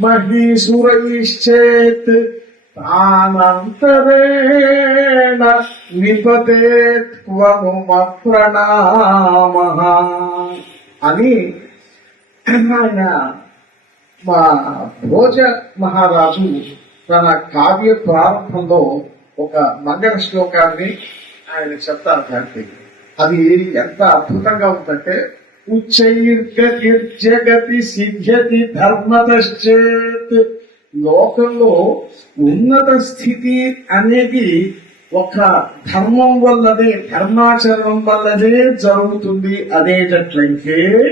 మహీసురైశ్చేత్ తానంతరేణ నిపతేత్వము ప్రణామ అని ఆయన మా భోజ మహారాజు తన కావ్య ప్రారంభంలో ఒక మంగళ శ్లోకాన్ని ఆయన చెప్తారు అది ఎంత అద్భుతంగా ఉందంటే ఉచ్చైర్గతి సిద్ధ్యతి ధర్మతశ్చేత్. లోకంలో ఉన్నత స్థితి అనేది ఒక ధర్మం వల్లనే ధర్మాచరణం వల్లనే జరుగుతుంది అనేటట్లయితే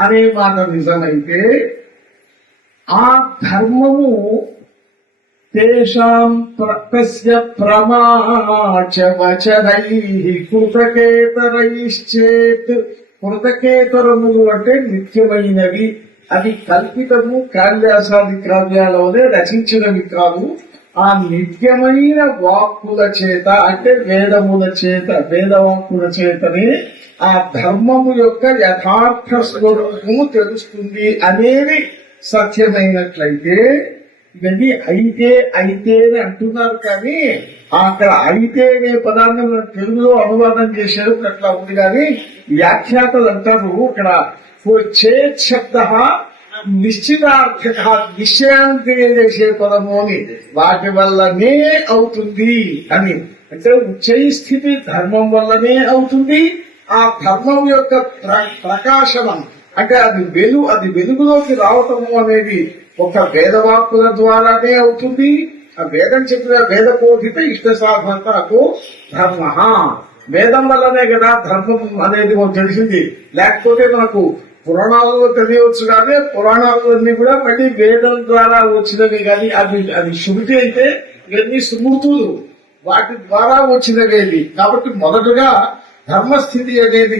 అనే మాట నిజమైతే ఆ ధర్మము తేషాం ప్రకస్య ప్రమాచవచనై కృతకేతరైశ్చేత్. కృతకేతరములు అంటే నిత్యమైనవి. అది కల్పితము కాళ్యాసాది కావ్యాలలోనే రచించినవి కాదు ఆ నిత్యమైన వాక్కుల చేత అంటే వేదముల చేత వేదవాక్కుల చేతనే ఆ ధర్మము యొక్క యథార్థ స్వరూపము తెలుస్తుంది అనేది సత్యమైనట్లయితే ఇవన్నీ అయితే అయితే అని అంటున్నారు కానీ అక్కడ అయితే అనే పదాన్ని తెలుగులో అనువాదం చేశారు అట్లా ఉంది కానీ వ్యాఖ్యాతలు అంటారు ఇక్కడ చేత్ శబ్ద నిశ్చితార్థక నిశ్చయాన్ని తెలియజేసే పదము అని. వాటి వల్లనే అవుతుంది అని. అంటే ఉచ్చై స్థితి ధర్మం వల్లనే అవుతుంది. ఆ ధర్మం యొక్క ప్ర- ప్రకాశనం అంటే అది వెలు అది వెలుగులోకి రావటము అనేది ఒక వేదవాక్కుల ద్వారానే అవుతుంది. ఆ వేదం చెప్పిన వేద కోధిత ఇష్ట సాధనకు ధర్మ వేదం వల్లనే కదా ధర్మం అనేది మనకు తెలిసింది. లేకపోతే మనకు పురాణాలలో తెలియవచ్చు కానీ పురాణాలన్నీ కూడా మళ్ళీ వేదం ద్వారా వచ్చినవి కానీ అది అది శృతి అయితే ఇవన్నీ స్మృతులు వాటి ద్వారా వచ్చినవి కాబట్టి మొదటగా ధర్మస్థితి అనేది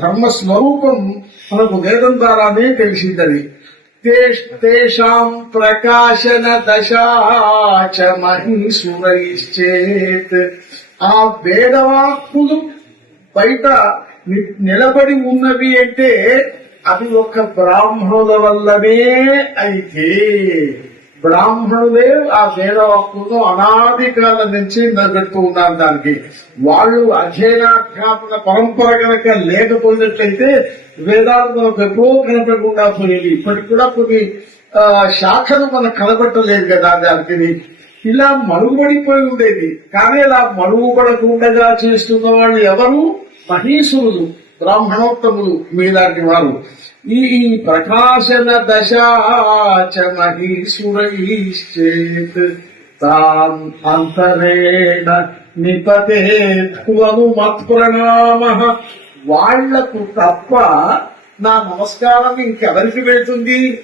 ధర్మ స్వరూపం మనకు వేదం ద్వారానే తెలిసిందని తేషాం ప్రకాశన దశాచ మహీసురైశ్చేత్ ఆ వేదవాక్కులు బయట ని- నిలబడి ఉన్నవి అంటే అది ఒక బ్రాహ్మణుల వల్లనే అయితే. బ్రాహ్మణులే ఆ వేదవాక్కులను అనాది కాలం నుంచి నిలబెడుతూ ఉన్నారు దానికి. వాళ్ళు అధ్యయనాధ్యాపన పరంపర కనుక లేకపోయినట్లయితే వేదాలు మనకు ఎప్పుడో కనపడకుండా పోయేది. ఇప్పటికి కూడా కొన్ని ఆ, శాఖలు మనకు కనబట్టలేదు కదా దానికి. ఇలా మరుగుబడిపోయి ఉండేది. కానీ ఇలా మరుగుపడకుండా చేస్తున్న వాళ్ళు ఎవరు? మహీసులు బ్రాహ్మణోత్తములు మీలాంటి వారు. ఈ ప్రకాశన దశాచ మహీసురైశ్చేత్ తాం అంతరేణ నిపతే ధ్రువను మత్ప్రణామ. వాళ్ళకు తప్ప నా నమస్కారం ఇంకెవరికి వెళ్తుంది?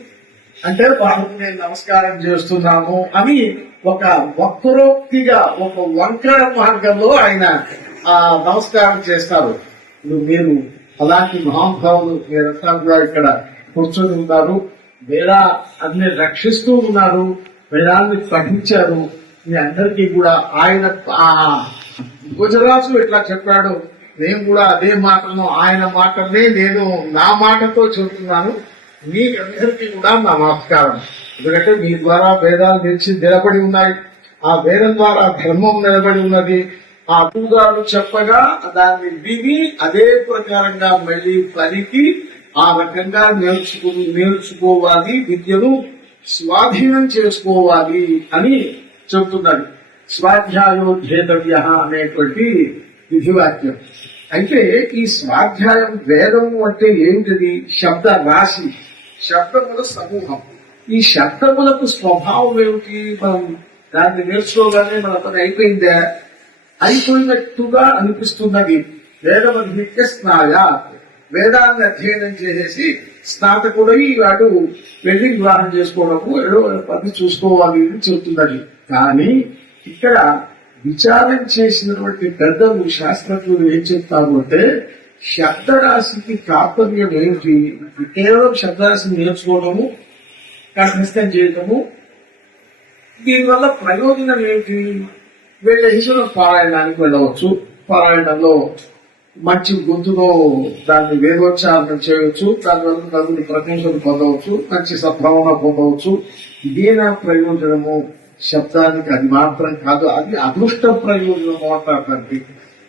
అంటే వాళ్ళకు నేను నమస్కారం చేస్తున్నాము అని ఒక వక్రోక్తిగా ఒక వంకర మార్గంలో ఆయన ఆ నమస్కారం చేస్తారు. మీరు అలాంటి మహానుభావులు మీరంతా కూడా ఇక్కడ కూర్చొని ఉన్నారు. వేదా అన్ని రక్షిస్తూ ఉన్నారు. వేదాన్ని పఠించారు మీ అందరికీ కూడా ఆయన గుజరాజు ఎట్లా ఇట్లా చెప్పాడు. నేను కూడా అదే మాటను ఆయన మాటనే నేను నా మాటతో చెబుతున్నాను. మీ అందరికీ కూడా నా నమస్కారం. ఎందుకంటే మీ ద్వారా వేదాలు నిలిచి నిలబడి ఉన్నాయి. ఆ వేదం ద్వారా ధర్మం నిలబడి ఉన్నది. ఆ అప్పుగారు చెప్పగా దాన్ని విని అదే ప్రకారంగా మళ్ళీ పలికి ఆ రకంగా నేర్చుకు నేర్చుకోవాలి విద్యను స్వాధీనం చేసుకోవాలి అని చెబుతున్నాడు. స్వాధ్యాయోధ్యేతవ్య అనేటువంటి విధివాక్యం. అయితే ఈ స్వాధ్యాయం వేదం అంటే ఏంటిది? శబ్ద రాశి శబ్దముల సమూహం. ఈ శబ్దములకు స్వభావం ఏమిటి? మనం దాన్ని నేర్చుకోగానే మన పని అయిపోయిందా? అయిపోయినట్టుగా అనిపిస్తున్నది వేదమధ్య స్నాయ వేదాన్ని అధ్యయనం చేసేసి స్నాతకుడై వాడు పెళ్ళి వివాహం చేసుకోవడము ఏదో పని చూసుకోవాలి అని చెబుతున్నది. కానీ ఇక్కడ విచారం చేసినటువంటి పెద్దలు శాస్త్రజ్ఞులు ఏం చెప్తారు అంటే శబ్దరాశికి తాత్పర్యం ఏమిటి? కేవలం శబ్దరాశిని నేర్చుకోవడము కష్టం చేయటము దీనివల్ల ప్రయోజనం ఏంటి వీళ్ళ ఈశ్వర పారాయణానికి వెళ్ళవచ్చు పారాయణంలో మంచి గొంతులో దాన్ని వేదోచ్చారణ చేయవచ్చు. దానివల్ల తగుని ప్రశంసలు పొందవచ్చు. మంచి సద్భావన పొందవచ్చు. దీన ప్రయోజనము శబ్దానికి అది మాత్రం కాదు. అది అదృష్ట ప్రయోజనము అంటారు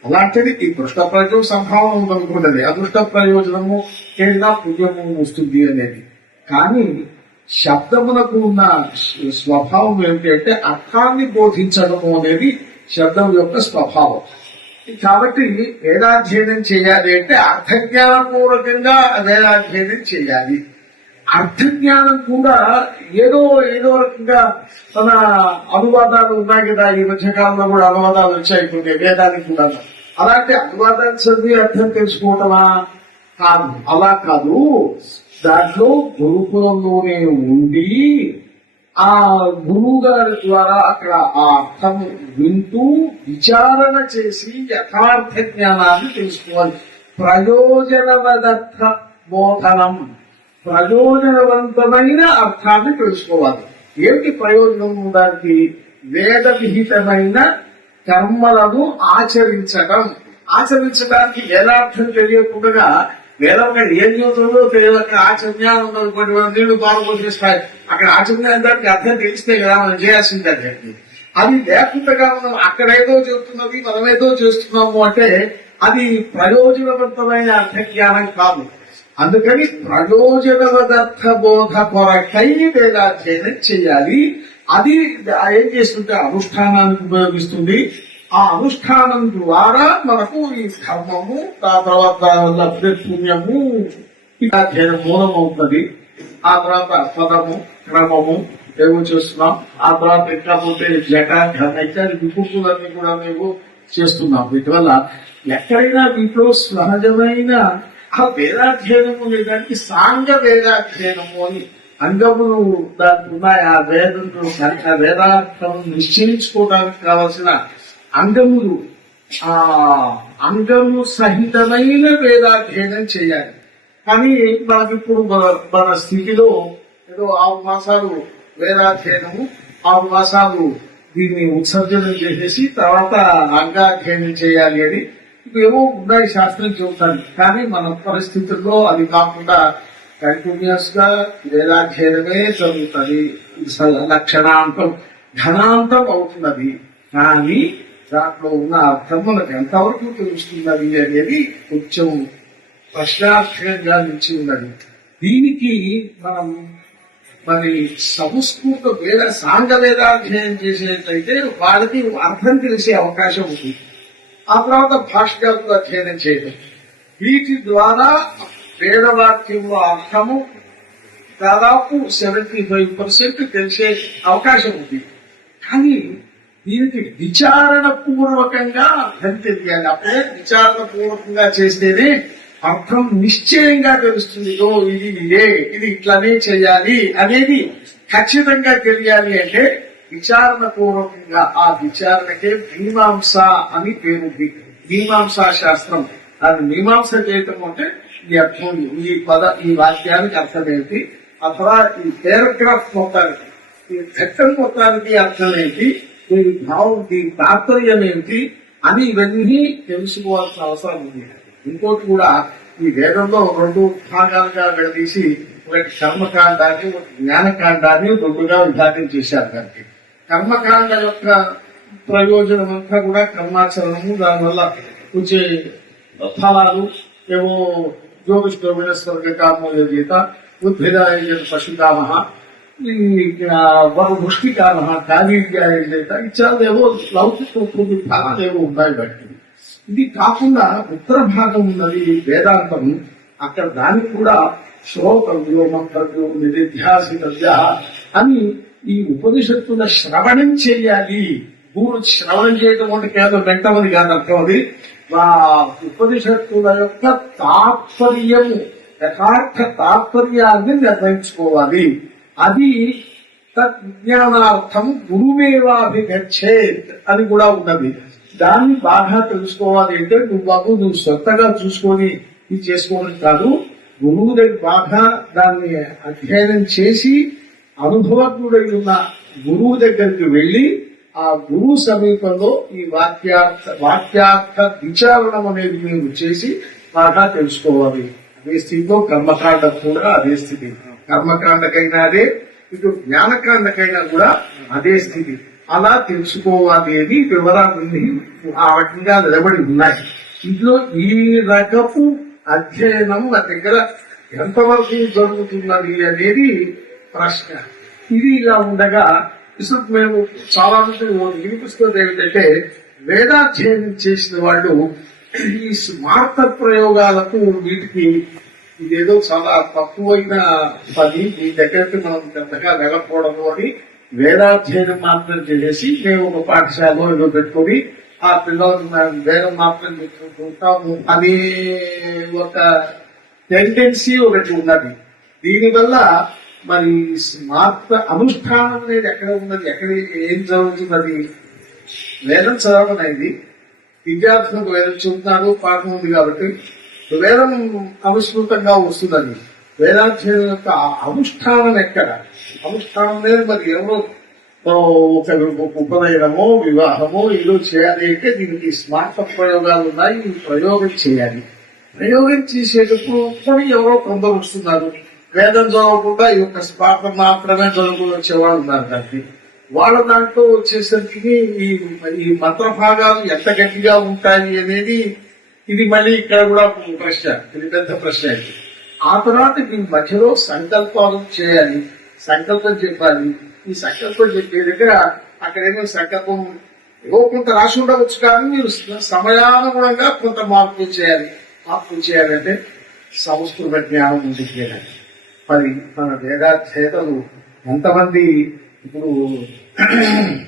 అలాంటిది ఈ దృష్ట ప్రయోజనం సంభావన ఉందనుకున్నది. అదృష్ట ప్రయోజనము ఏదైనా పుణ్యము వస్తుంది అనేది. కానీ శబ్దమునకు ఉన్న స్వభావం ఏమిటి అంటే అర్థాన్ని బోధించడము అనేది శబ్దం యొక్క స్వభావం. కాబట్టి వేదాధ్యయనం చేయాలి అంటే అర్థజ్ఞానపూర్వకంగా వేదాధ్యయనం చేయాలి. అర్థజ్ఞానం కూడా ఏదో ఏదో రకంగా తన అనువాదాలు ఉన్నాయి కదా ఈ మధ్యకాలంలో కూడా అనువాదాలు వచ్చాయి కొన్ని వేదానికి కూడా. అలాంటి అనువాదాన్ని చదివి అర్థం తెలుసుకోవటమా? కాదు. అలా కాదు. దాంట్లో గురుకులంలోనే ఉండి ఆ గురువు గారి ద్వారా అక్కడ ఆ అర్థం వింటూ విచారణ చేసి యథార్థ జ్ఞానాన్ని తెలుసుకోవాలి. ప్రయోజనవదర్థ బోధనం. ప్రయోజనవంతమైన అర్థాన్ని తెలుసుకోవాలి. ఏమిటి ప్రయోజనం దానికి? వేద విహితమైన కర్మలను ఆచరించడం. ఆచరించడానికి వేదార్థం తెలియకుండా వేదం ఏం చదువుతుందో తెలియక ఆచర్యానం అనుకోండి మనం నీళ్ళు పాల్గొనిస్తాయి అక్కడ ఆచర్యాన్ని దానికి అర్థం తెలిస్తే కదా మనం చేయాల్సింది అది అది లేకుండా మనం అక్కడ ఏదో చెప్తున్నది మనం ఏదో చేస్తున్నాము అంటే అది ప్రయోజనవంతమైన అర్థజ్ఞానం కాదు. అందుకని ప్రయోజనవదర్థ బోధ కొరకై వేదాధ్యయనం చేయాలి. అది ఏం చేస్తుంటే అనుష్ఠానానికి ఉపయోగిస్తుంది. ఆ అనుష్ఠానం ద్వారా మనకు ఈ ధర్మము ఆ తర్వాత లబ్ధ పుణ్యము అధ్యయనం మూలమవుతుంది. ఆ తర్వాత పదము క్రమము ఏమో చూస్తున్నాం. ఆ తర్వాత ఇంకా పోతే జట ఘన ఇత్యాది కూడా మేము చేస్తున్నాం వీటి వల్ల ఎక్కడైనా వీటిలో సహజమైన ఆ వేదాధ్యయనము లేదానికి సాంగ వేదాధ్యయనము అని అంగములు దానికి ఉన్నాయి? ఆ వేదములు ఆ వేదార్థం నిశ్చయించుకోవడానికి కావలసిన అంగములు ఆ అంగము సహితమైన వేదాధ్యయనం చేయాలి. కానీ మనకి ఇప్పుడు మన స్థితిలో ఏదో ఆరు మాసాలు వేదాధ్యయనము ఆరు మాసాలు దీన్ని ఉత్సర్జనం చేసేసి తర్వాత అంగాధ్యయనం చేయాలి అని ఏవో ఉన్నాయి శాస్త్రం చెబుతాను కానీ మన పరిస్థితుల్లో అది కాకుండా కంటిన్యూస్గా వేదాధ్యయనమే జరుగుతుంది. స- లక్షణాంతం ఘనాంతం అవుతున్నది. కానీ దాంట్లో ఉన్న అర్థం ఎంతవరకు తెలుస్తున్నది అనేది కొంచెం ప్రశ్నార్థకంగా నిలిచి ఉన్నది. దీనికి మనం మరి సంస్కృత వేద సాంగ వేదాధ్యయనం చేసేటైతే వాళ్ళకి అర్థం తెలిసే అవకాశం ఉంది. ఆ తర్వాత భాష్యాలు అధ్యయనం చేయడం. వీటి ద్వారా వేదవాక్యంలో అర్థము దాదాపు సెవెంటీ ఫైవ్ పర్సెంట్ తెలిసే అవకాశం ఉంది. కానీ దీనికి విచారణ పూర్వకంగా అర్థం తెలియాలి. అప్పుడే విచారణ పూర్వకంగా చేస్తేనే అర్థం నిశ్చయంగా తెలుస్తుంది. ఓ ఇది ఇదే ఇది ఇట్లానే చేయాలి అనేది ఖచ్చితంగా తెలియాలి అంటే విచారణ పూర్వకంగా ఆ విచారణకే మీమాంస అని పేరు మీమాంసా శాస్త్రం. అది మీమాంస చేయటం అంటే ఈ అర్థం ఈ పద ఈ వాక్యానికి అర్థం ఏంటి అథవా ఈ పేరాగ్రాఫ్ మొత్తానికి ఈ ఘట్టం మొత్తానికి అర్థం ఏంటి దీని భావం దీని తాత్పర్యం ఏమిటి అని ఇవన్నీ తెలుసుకోవాల్సిన అవసరం ఉంది. ఇంకోటి కూడా ఈ వేదంలో రెండు భాగాలుగా విడదీసి ఒకటి కర్మకాండాన్ని ఒక జ్ఞానకాండాన్ని రెండుగా విభాగం చేశారు దానికి. కర్మకాండ యొక్క ప్రయోజనం అంతా కూడా కర్మాచరణము దానివల్ల వచ్చే ఫలాలు ఏవో జ్యోతిష్ఠమైన స్వర్గ కామో గీత ఉద్భిదాయ పశుకామ వరు ముష్టి కారణ గీత ఇత్యాది ఏవో లౌకిక కొన్ని ఏవో ఉన్నాయి బట్టి ఇది కాకుండా ఉత్తర భాగం ఉన్నది వేదాంతం. అక్కడ దానికి కూడా శ్రోతవ్యో మంతవ్యో నిధిధ్యాసితవ్య అని ఈ ఉపనిషత్తుల శ్రవణం చేయాలి. గురు శ్రవణం చేయటం అంటే కేవలం వెంటమది కాదు అర్థం అది. ఉపనిషత్తుల యొక్క తాత్పర్యము యథార్థ తాత్పర్యాన్ని నిర్ణయించుకోవాలి. అది తజ్ఞానార్థం గురువేవాభిగచ్చేత్ అని కూడా ఉన్నది దాన్ని బాగా తెలుసుకోవాలి అంటే నువ్వు బాబు నువ్వు సొంతగా చూసుకొని ఇది చేసుకోవడం కాదు. గురువు దగ్గర బాగా దాన్ని అధ్యయనం చేసి అనుభవజ్ఞుడై ఉన్న గురువు దగ్గరికి వెళ్ళి ఆ గురువు సమీపంలో ఈ వాక్యార్థ వాక్యార్థ విచారణం అనేది మేము చేసి బాగా తెలుసుకోవాలి. అదే స్థితిలో కర్మకాండ కూడా అదే స్థితి. కర్మకాండకైనా అదే ఇటు జ్ఞానకాండకైనా కూడా అదే స్థితి. అలా తెలుసుకోవాలి అని వివరాలన్నీ ఆ రకంగా నిలబడి ఉన్నాయి. ఇందులో ఈ రకపు అధ్యయనం నా దగ్గర ఎంతవరకు జరుగుతున్నది అనేది ప్రశ్న. ఇది ఇలా ఉండగా ఇప్పుడు మేము చాలా మంది వినిపిస్తుంది ఏమిటంటే వేదాధ్యయనం చేసిన వాళ్ళు ఈ స్మార్త ప్రయోగాలకు వీటికి ఇదేదో చాలా తక్కువైన పని ఈ దగ్గరికి మనం పెద్దగా వెళ్ళకపోవడం అని వేదాధ్యయనం మాత్రం చేసేసి మేము ఒక పాఠశాల ఏదో పెట్టుకొని ఆ పిల్లలు మేము వేదం మాత్రం చెప్పుకుంటాము అనే ఒక టెండెన్సీ ఒకటి ఉన్నది. దీనివల్ల మరి స్మార్త అనుష్ఠానం అనేది ఎక్కడ ఉన్నది ఎక్కడ ఏం జరుగుతున్నది? వేదం చదవడం అనేది విద్యార్థులకు వేదం చెబుతున్నారు పాఠం ఉంది కాబట్టి వేదం అనుస్మృతంగా వస్తుందని వేదాధ్యయనం యొక్క అనుష్ఠానం ఎక్కడ? అనుష్ఠానం లేదు మరి ఎవరో ఒక ఉపనయనమో వివాహమో ఏదో చేయాలి అంటే దీనికి స్మార్త ప్రయోగాలు ఉన్నాయి ప్రయోగం చేయాలి. ప్రయోగం చేసేటప్పుడు కూడా ఎవరో కొందరు వస్తున్నారు. వేదం చదవకుండా ఈ యొక్క స్పార్థం మాత్రమే చదువుకుని వచ్చేవాళ్ళు ఉన్నారు దానికి. వాళ్ళ దాంట్లో వచ్చేసరికి ఈ ఈ మంత్ర భాగాలు ఎంత గట్టిగా ఉంటాయి అనేది ఇది మళ్ళీ ఇక్కడ కూడా ప్రశ్న ఇది పెద్ద ప్రశ్న ఇది ఆ తర్వాత ఈ మధ్యలో సంకల్పాలు చేయాలి సంకల్పం చెప్పాలి. ఈ సంకల్పం చెప్పే దగ్గర అక్కడేమో సంకల్పం ఏవో కొంత రాసి ఉండవచ్చు కానీ మీరు సమయానుగుణంగా కొంత మార్పులు చేయాలి. మార్పులు చేయాలంటే సంస్కృత జ్ఞానం ఉంది చేయాలి. మరి మన వేదాధ్యేతలు ఎంతమంది ఇప్పుడు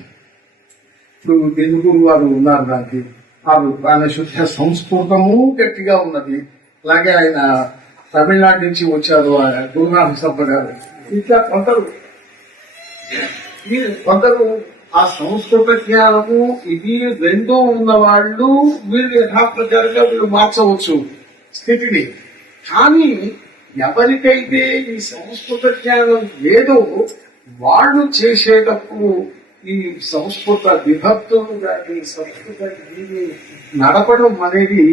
ఇప్పుడు తెలుగు వారు ఉన్నారు దానికి. వారు ఆయన శుద్ధ సంస్కృతము గట్టిగా ఉన్నది. అలాగే ఆయన తమిళనాడు నుంచి వచ్చారు ఆయన గురునాథ సభ గారు. ఇట్లా కొందరు కొందరు ఆ సంస్కృత జ్ఞానము ఇది రెండూ ఉన్న వాళ్ళు వీళ్ళు యథాప్రకారంగా వీళ్ళు మార్చవచ్చు స్థితిని. కానీ ఎవరికైతే ఈ సంస్కృత జ్ఞానం లేదో వాళ్ళు చేసేటప్పుడు ఈ సంస్కృత విభక్తులు కానీ సంస్కృత నడపడం అనేది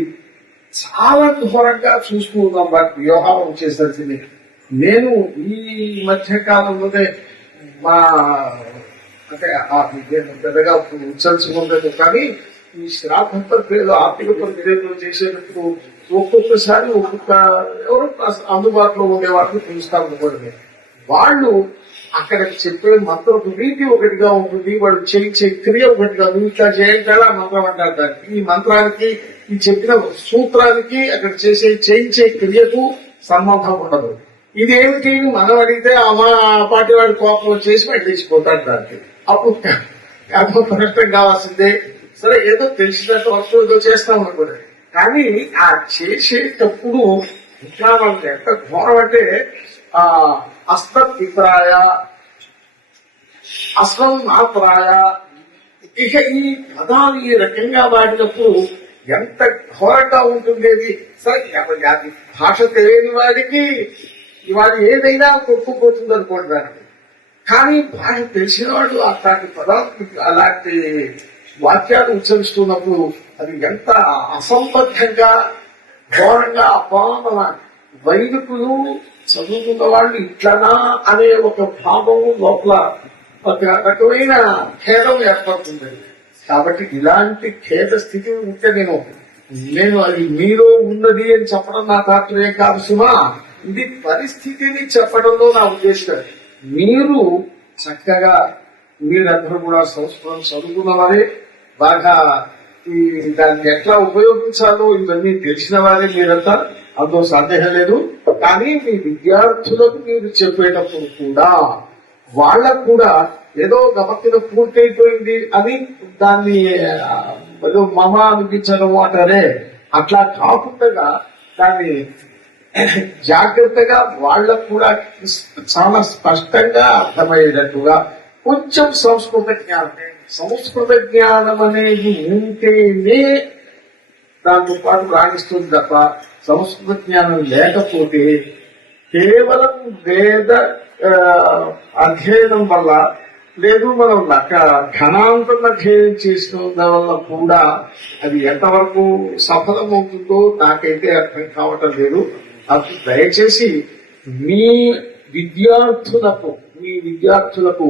చాలా ఘోరంగా చూసుకుందాం వాటి వ్యవహారం చేసేసరికి నేను ఈ మధ్య కాలంలోనే మా అంటే ఆ పెద్దగా ఉచ్చరించుకుంటుంది కానీ ఈ శ్రాద్ధ ప్రక్రియలు ఆర్థిక ప్రక్రియలు చేసేటప్పుడు ఒక్కొక్కసారి ఒక్కొక్క ఎవరు అందుబాటులో ఉండే వాళ్ళని పిలుస్తాను అనుకోండి. వాళ్ళు అక్కడ చెప్పే మంత్రం రీతి ఒకటిగా ఉంటుంది వాళ్ళు చేయించే క్రియ ఒకటిగా నువ్వు ఇట్లా చేయించాలా మంత్రం అంటారు దానికి ఈ మంత్రానికి ఈ చెప్పిన సూత్రానికి అక్కడ చేసే చేయించే క్రియకు సంబంధం ఉండదు. ఇదేమిటి మనం అడిగితే మా పార్టీ వాడి కోపం చేసి వాడు దానికి. అప్పుడు అప్పుడు పరిష్టం కావాల్సిందే. సరే ఏదో తెలిసినట్టు వరకు ఏదో చేస్తాం అనుకోండి. కానీ ఆ చేసేటప్పుడు ఇట్లా వాళ్ళకి ఎంత ఘోరం అంటే ఆ అస్తపిత్రాయ మాత్రాయ ఇక ఈ పదాలు ఈ రకంగా వాడినప్పుడు ఎంత ఘోరంగా ఉంటుండేది. సరే ఎవరి- అది భాష తెలియని వాడికి ఇవాళ ఏదైనా కొట్టుకుపోతుంది అనుకోండి దానికి కానీ భాష తెలిసిన వాళ్ళు అట్లాంటి పదాలు అలాంటి వాక్యాలు ఉచ్చరిస్తున్నప్పుడు అది ఎంత అసంబద్ధంగా ఘోరంగా అపాన వైదికులు చదువుకున్న వాళ్ళు ఇట్లనా అనే ఒక భావం లోపల ఒక రకమైన ఖేదం ఏర్పడుతుంది కాబట్టి ఇలాంటి ఖేద స్థితి ఉంటే నేను నేను అది మీలో ఉన్నది అని చెప్పడం నా తాత్పర్యం కాదు సుమా. ఇది పరిస్థితిని చెప్పడంలో నా ఉద్దేశం. మీరు చక్కగా మీరందరూ కూడా సంస్కృతం చదువుకున్న వారే బాగా దాన్ని ఎట్లా ఉపయోగించాలో ఇవన్నీ తెలిసిన వారే మీరంతా. అందులో సందేహం లేదు. కానీ మీ విద్యార్థులకు మీరు చెప్పేటప్పుడు కూడా వాళ్ళకు కూడా ఏదో గమక్కిన పూర్తయిపోయింది అని దాన్ని ఏదో మమ అనిపించడం అంటారే అట్లా కాకుండా దాన్ని జాగ్రత్తగా వాళ్ళకు కూడా చాలా స్పష్టంగా అర్థమయ్యేటట్టుగా కొంచెం సంస్కృత జ్ఞానం సంస్కృత జ్ఞానం అనేది ఉంటేనే దాంతో పాటు రాణిస్తుంది తప్ప సంస్కృత జ్ఞానం లేకపోతే కేవలం వేద అధ్యయనం వల్ల లేదు మనం లక్క ఘనాంతం అధ్యయనం చేసిన వల్ల కూడా అది ఎంతవరకు సఫలమవుతుందో నాకైతే అర్థం కావటం లేదు. అది దయచేసి మీ విద్యార్థులకు మీ విద్యార్థులకు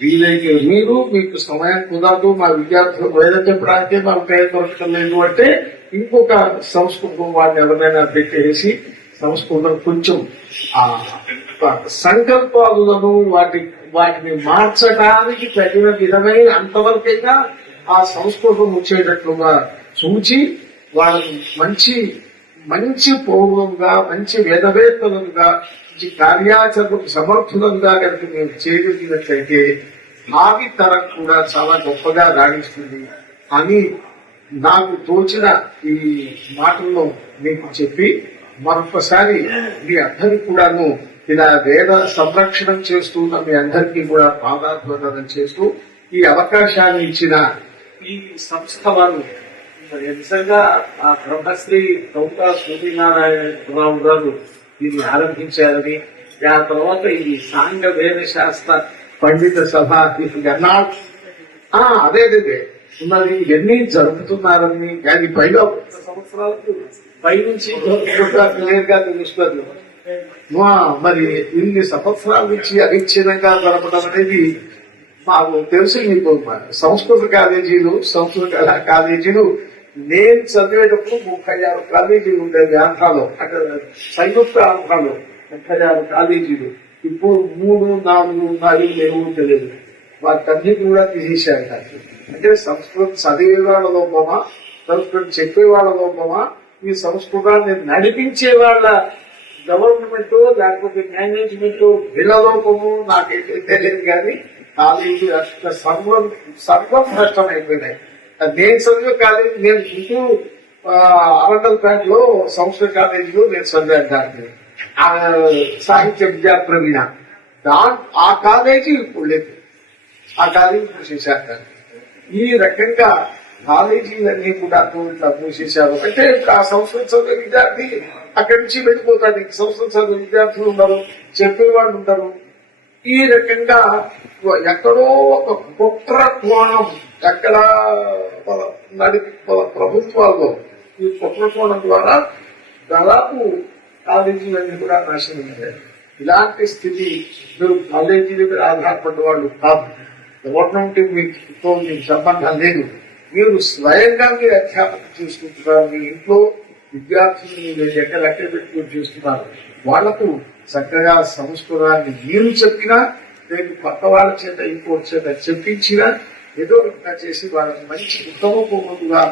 వీలైతే మీరు మీకు సమయం కుదరదు మా విద్యార్థులకు వేదం చెప్పడానికే మాకు టైం లేదు అంటే ఇంకొక సంస్కృతం వాడిని ఎవరైనా పెట్టేసి సంస్కృతం కొంచెం ఆ సంకల్పాలను వాటి వాటిని మార్చడానికి తగిన విధమైన అంతవరకైనా ఆ సంస్కృతం వచ్చేటట్లుగా చూచి వాళ్ళని మంచి మంచి పౌరులుగా మంచి వేదవేత్తలుగా మంచి కార్యాచరణకు సమర్థులంగా కనుక మేము చేయగలిగినట్లయితే భావి తరం కూడా చాలా గొప్పగా రాణిస్తుంది. అని నాకు తోచిన ఈ మాటల్లో మీకు చెప్పి మరొకసారి మీ అందరికి కూడాను ఇలా వేద సంరక్షణం చేస్తున్న మీ అందరికీ కూడా పాదాభివందనం చేస్తూ ఈ అవకాశాన్ని ఇచ్చిన ఈ సంస్థ వారు నిజంగా ఆ బ్రహ్మశ్రీ కౌతా సూర్యనారాయణరావు గారు దీన్ని ఆరంభించారని ఆ తర్వాత ఈ సాంగ వేద శాస్త్ర పండిత సభ అదే అదే. ఉన్నది ఇవన్నీ జరుపుతున్నారని కానీ పైగా సంవత్సరాలకు పైనుంచి క్లియర్గా తెలుస్తుంది మరి ఇన్ని సంవత్సరాల నుంచి అవిచ్ఛిన్నంగా జరపడం అనేది మాకు తెలుసు మీకు. సంస్కృత కాలేజీలు సంస్కృత కళా కాలేజీలు నేను చదివేటప్పుడు ముప్పై ఆరు కాలేజీలు ఉండేవి ఆంధ్రాలో అక్కడ సంయుక్త ఆంధ్రాలో ముప్పై ఆరు కాలేజీలు. ఇప్పుడు మూడు నాలుగు నాలుగు లేవు తెలియదు. వాటన్ని కూడా తీసేశారు. అంటే సంస్కృతం చదివే వాళ్ళ లోపమా సంస్కృతం చెప్పే వాళ్ళ లోపమా ఈ సంస్కృతాన్ని నడిపించే వాళ్ళ గవర్నమెంట్ లేకపోతే మేనేజ్మెంట్ వీళ్ళ లోపము నాకైతే తెలియదు కానీ కాలేజీ అష్ట సర్వం సర్వం నష్టం అయిపోయినాయి నేను చదివే కాలేజీ నేను ఇంటూ అరంగల్పేట లో సంస్కృత కాలేజీలో నేను చదివాను దాన్ని. ఆ సాహిత్య విద్యా ప్రవీణ దా ఆ కాలేజీ ఇప్పుడు లేదు. ఆ కాలేజీ మూసేశారు దాన్ని. ఈ రకంగా కాలేజీలన్నీ కూడా ఇట్లా మూసేశారు అంటే ఆ సంస్కృత చదివే విద్యార్థి అక్కడి నుంచి వెళ్ళిపోతాడు. ఇంక సంస్కృత చదివే విద్యార్థులు ఉండరు చెప్పేవాళ్ళు ఉండరు. ఈ రకంగా ఎక్కడో ఒక కుట్ర కోణం ఎక్కడ నడిపి ప్రభుత్వాల్లో ఈ కుట్ర కోణం ద్వారా దాదాపు కాలేజీలన్నీ కూడా నాశనం అయ్యాయి ఇలాంటి స్థితి మీరు కాలేజీల మీద ఆధారపడ్డ వాళ్ళు కాదు. గవర్నమెంట్ మీతో మీకు సంబంధం లేదు మీరు స్వయంగా మీరు అధ్యాపకం చేసుకుంటున్నారు మీ ఇంట్లో విద్యార్థులు మీరు ఎక్కడ లెక్క పెట్టుకుని చేస్తున్నారు. వాళ్ళకు చక్కగా సంస్కృతాన్ని మీరు చెప్పినా రేపు పక్క వాళ్ళ చేత ఇంకోటి చేత చెప్పించినా ఏదో రకంగా చేసి వాళ్ళని మంచి ఉత్తమ పౌరులుగా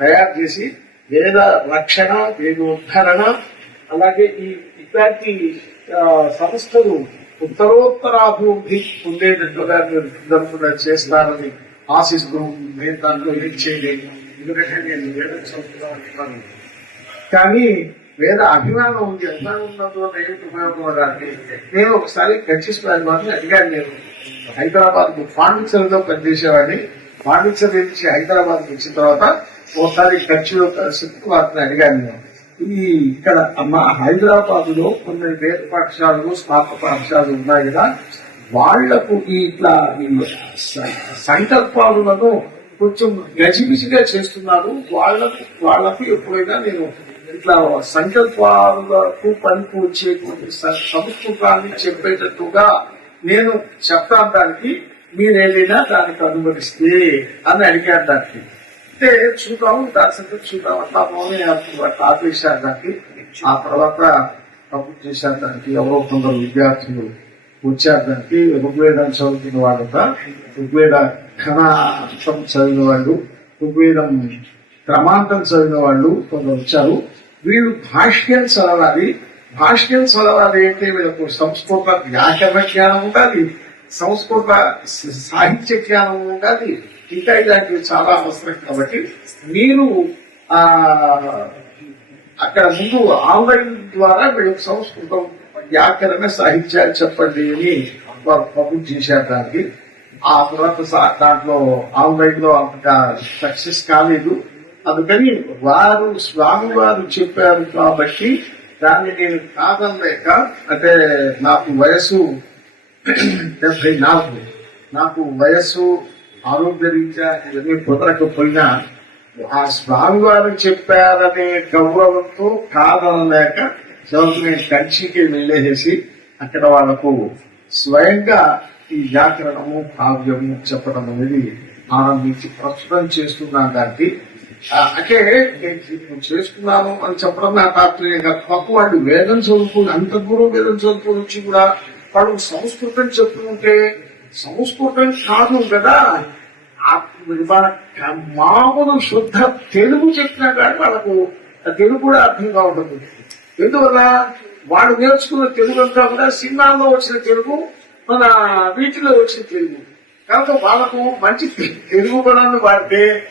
తయారు చేసి వేద రక్షణ వేదోద్ధరణ అలాగే ఈ ఇట్లాంటి సంస్థలు ఉత్తరోత్తరాభివృద్ధి పొందేటట్లుగా మీరు తరఫున చేస్తారని ఆశిస్తూ నేను దాంట్లో ఏం చేయలేదు ఎందుకంటే నేను వేదం చదువుతున్నాను కానీ వేద అభిమానం ఉంది. అభిమానం ఉన్నదో ఏమిటి ఉపయోగం దానికి నేను ఒకసారి ఖచ్చితంగా వారిని అడిగాను నేను. హైదరాబాద్ పాండిచర్లో పనిచేసేవాడిని. పాండిచర్ నుంచి హైదరాబాద్ వచ్చిన తర్వాత ఒకసారి ఖర్చులో కలిసి వారిని అడిగాను నేను. ఈ ఇక్కడ మా హైదరాబాద్లో కొన్ని వేద పాఠశాలలు స్థాప పాఠశాలలు ఉన్నాయి కదా. వాళ్ళకు ఇట్లా సంకల్పాలను కొంచెం గజిబిజిగా చేస్తున్నారు. వాళ్ళకు వాళ్ళకు ఎప్పుడైనా నేను ఇట్లా సంకల్పాలకు పనికి వచ్చేటువంటి సంస్కృతాన్ని చెప్పేటట్టుగా నేను చెప్తాను దానికి మీరేదైనా దానికి అనుమతిస్తే అని అడిగారు దానికి. అంటే చూద్దాము దాని చూద్దాం అట్లా మౌని ఆపేశారు దానికి. ఆ తర్వాత కబుర్ చేశారు దానికి. ఎవరో కొందరు విద్యార్థులు వచ్చారు దానికి. ఋగ్వేదం చదువుతున్న వాళ్ళంతా. ఋగ్వేద ఘనార్థం చదివిన వాళ్ళు ఋగ్వేదం క్రమాంతం చదివిన వాళ్ళు కొందరు వచ్చారు. వీళ్ళు భాష్యం చదవాలి. భాష్యం చదవాలి అంటే వీళ్ళకు సంస్కృత వ్యాకరణ జ్ఞానం ఉండాలి. సంస్కృత సాహిత్య జ్ఞానం ఉండాలి. ఇంకా ఇలాంటివి చాలా అవసరం కాబట్టి మీరు ఆ అక్కడ ముందు ఆన్లైన్ ద్వారా వీళ్ళకి సంస్కృతం వ్యాకరణ సాహిత్యాలు చెప్పండి అని వారు పబ్లిక్ చేశారు దానికి. ఆ తర్వాత దాంట్లో ఆన్లైన్లో అంతగా సక్సెస్ కాలేదు. అందుకని వారు స్వామి వారు చెప్పారు కాబట్టి దాన్ని నేను కాదనలేక అంటే నాకు వయసు డెబ్బై నాలుగు నాకు వయసు ఆరోగ్య రీత్యా ఇవన్నీ కుదరకపోయినా ఆ స్వామి వారు చెప్పారనే గౌరవంతో కాదనలేక చివరికి నేను కంచికి వెళ్ళేసి అక్కడ వాళ్ళకు స్వయంగా ఈ వ్యాకరణము కావ్యము చెప్పడం అనేది ఆరంభించి ప్రస్తుతం చేస్తున్నాను దానికి అంటే నేను ఇప్పుడు చేసుకున్నాను అని చెప్పడం నా తాత్పర్యం కాదు. వాళ్ళు వేదం చదువుకుని అంత దూరం వేదం చదువుకుని వచ్చి కూడా వాళ్ళు సంస్కృతం చెప్పుకుంటే సంస్కృతం కాదు కదా. మన మామూలు శుద్ధ తెలుగు చెప్పినా కానీ వాళ్ళకు ఆ తెలుగు కూడా అర్థం కావడం ఎందువల్ల? వాళ్ళు నేర్చుకున్న తెలుగు అంతా కూడా సినిమాల్లో వచ్చిన తెలుగు మన వీటిలో వచ్చిన తెలుగు. కాబట్టి వాళ్ళకు మంచి తెలుగు గుణాన్ని వాడితే